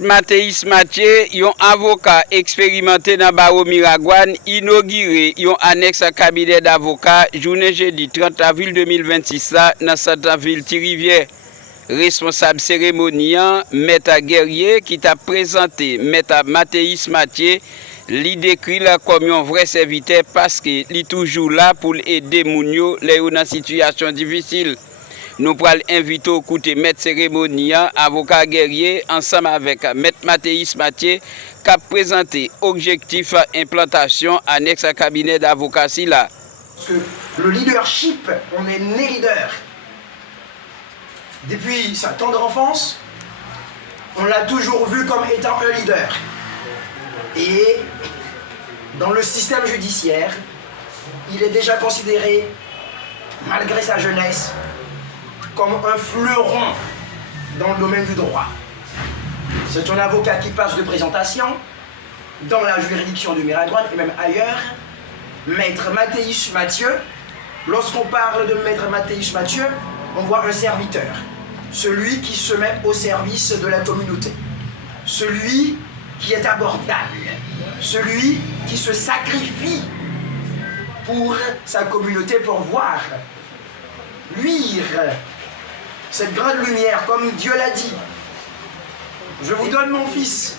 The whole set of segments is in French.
Mathéis Mathieu, un avocat expérimenté dans Barreau Miragouane, inauguré un annexe à cabinet d'avocat journée jeudi 30 avril 2026 dans cette ville Thirivière. Responsable cérémonie, Maître Guerrier qui t'a présenté Maître Mathéis Mathieu, lui décrit comme un vrai serviteur parce qu'il est toujours là pour aider Mounio les dans situation difficile. Nous pourrons inviter au côté maître cérémonie, avocat guerrier, ensemble avec maître Mathéis Mathieu, qui a présenté objectif implantation annexe à cabinet d'avocat là. Parce que le leadership, on est né leader. Depuis sa tendre enfance, on l'a toujours vu comme étant un leader. Et dans le système judiciaire, il est déjà considéré, malgré sa jeunesse, comme un fleuron dans le domaine du droit. C'est un avocat qui passe de présentation dans la juridiction de Miragouane et même ailleurs. Maître Mathéis Mathieu, lorsqu'on parle de Maître Mathéis Mathieu, on voit un serviteur, celui qui se met au service de la communauté, celui qui est abordable, celui qui se sacrifie pour sa communauté pour voir luire cette grande lumière, comme Dieu l'a dit. Je vous donne mon fils.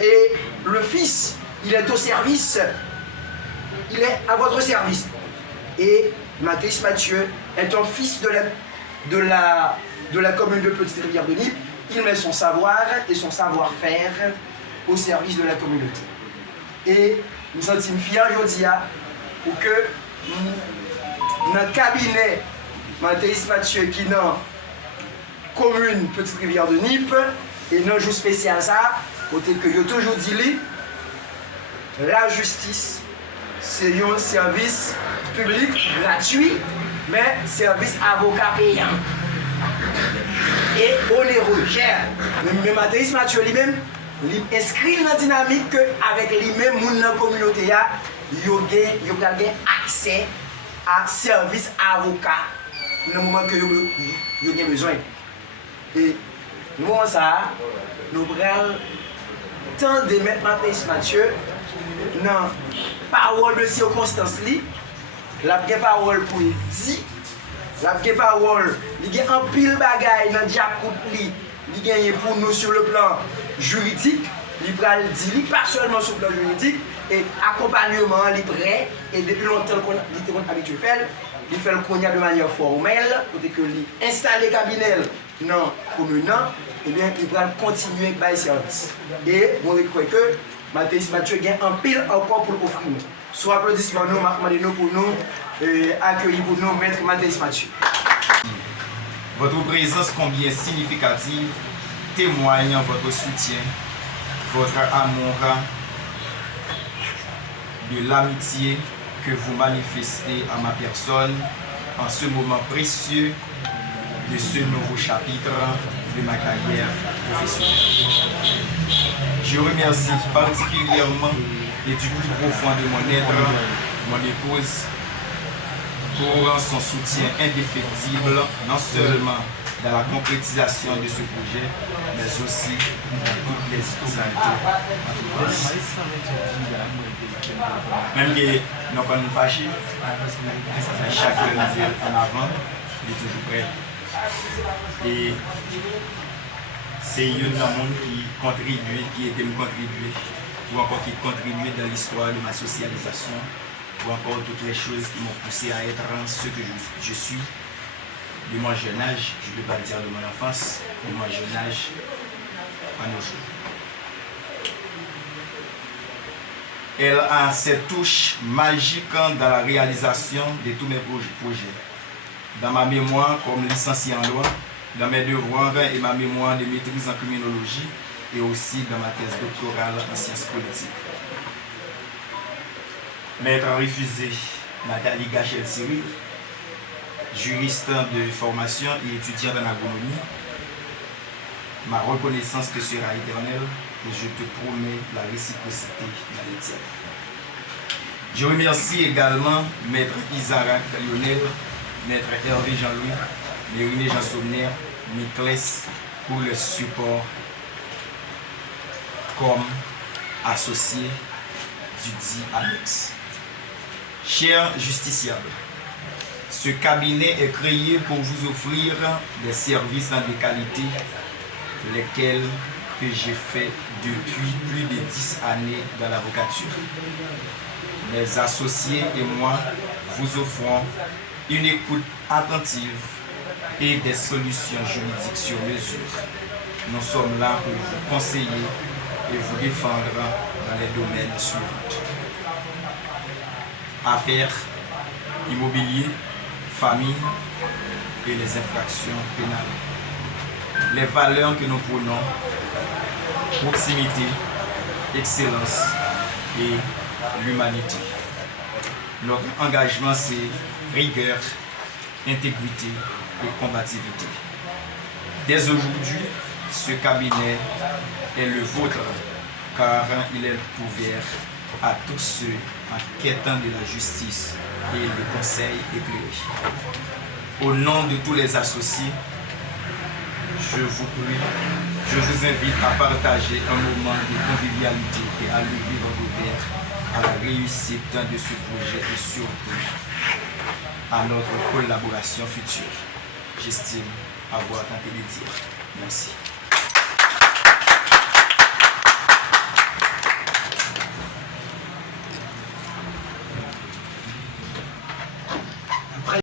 Et le fils, il est au service, il est à votre service. Et Mathéis Mathieu est un fils de la commune de Petite-Rivière de Nippes. Il met son savoir et son savoir-faire au service de la communauté. Et nous sommes fiers aujourd'hui pour que notre cabinet Mathéis Mathieu qui est dans la commune Petite-Rivière de Nippes et dans un jour spécial ça, côté que je toujours dit la justice c'est un service public gratuit mais service avocat payant et onéreux, cher. Mais Mathéis Mathieu lui-même il inscrit dans la dynamique qu'avec lui-même dans la communauté il y a accès à service avocat dans le moment que vous avez besoin. Et nous, ça, nous prenons tant de mettre Mathéis Mathieu dans parole de circonstance, la parole pour dire, la parole, il y a un pile bagaille dans le diacoute, il y a pour nous sur le plan juridique, il pral dire, pas seulement sur le plan juridique, et accompagnement, il est prêt, et depuis longtemps qu'on est habitué à faire. Il fait le cognac de manière formelle, pour que il installe le cabinet dans la commune, et bien il va continuer à faire service. Et je crois que Mathéis Mathieu a un pile encore pour offrir nous. Soit applaudissements nous, pour nous accueillir pour nous, Maître Mathéis Mathieu. Votre présence combien significative témoigne votre soutien, votre amour, de l'amitié que vous manifestez à ma personne en ce moment précieux de ce nouveau chapitre de ma carrière professionnelle. Je remercie particulièrement et du plus profond de mon être, mon épouse, pour son soutien indéfectible, non seulement dans la concrétisation de ce projet, mais aussi dans toutes les activités. Même que nous sommes fâchés, chacun nous est en avant, il est toujours prêt. Et c'est une monde qui contribue, qui aide à contribuer, ou encore qui contribue dans l'histoire de ma socialisation, ou encore toutes les choses qui m'ont poussé à être ce que je suis. De mon jeune âge, je ne peux pas dire de mon enfance, de mon jeune âge à nos jours. Elle a cette touche magique dans la réalisation de tous mes projets. Dans ma mémoire comme licencié en loi, dans mes devoirs et ma mémoire de maîtrise en criminologie et aussi dans ma thèse doctorale en sciences politiques. Maître refusé Nathalie Gachel-Cyril, juriste de formation et étudiant en agronomie. Ma reconnaissance te sera éternelle et je te promets la réciprocité dans les tiennes. Je remercie également Maître Isaac Lionel, Maître Hervé Jean-Louis, Mériné Jean-Somner, Niclès pour le support comme associé du dit annexe. Chers justiciables, ce cabinet est créé pour vous offrir des services dans des qualités lesquelles que j'ai fait depuis plus de 10 années dans l'avocature. Mes associés et moi vous offrons une écoute attentive et des solutions juridiques sur mesure. Nous sommes là pour vous conseiller et vous défendre dans les domaines suivants. Affaires, immobilier, famille et les infractions pénales. Les valeurs que nous prônons, proximité, excellence et l'humanité. Notre engagement, c'est rigueur, intégrité et combativité. Dès aujourd'hui, ce cabinet est le vôtre, car il est ouvert à tous ceux en quêtant de la justice et le conseil éclairé. Au nom de tous les associés, je vous invite à partager un moment de convivialité et à lever votre verre à la réussite de ce projet et surtout à notre collaboration future. J'estime avoir tenté de dire merci.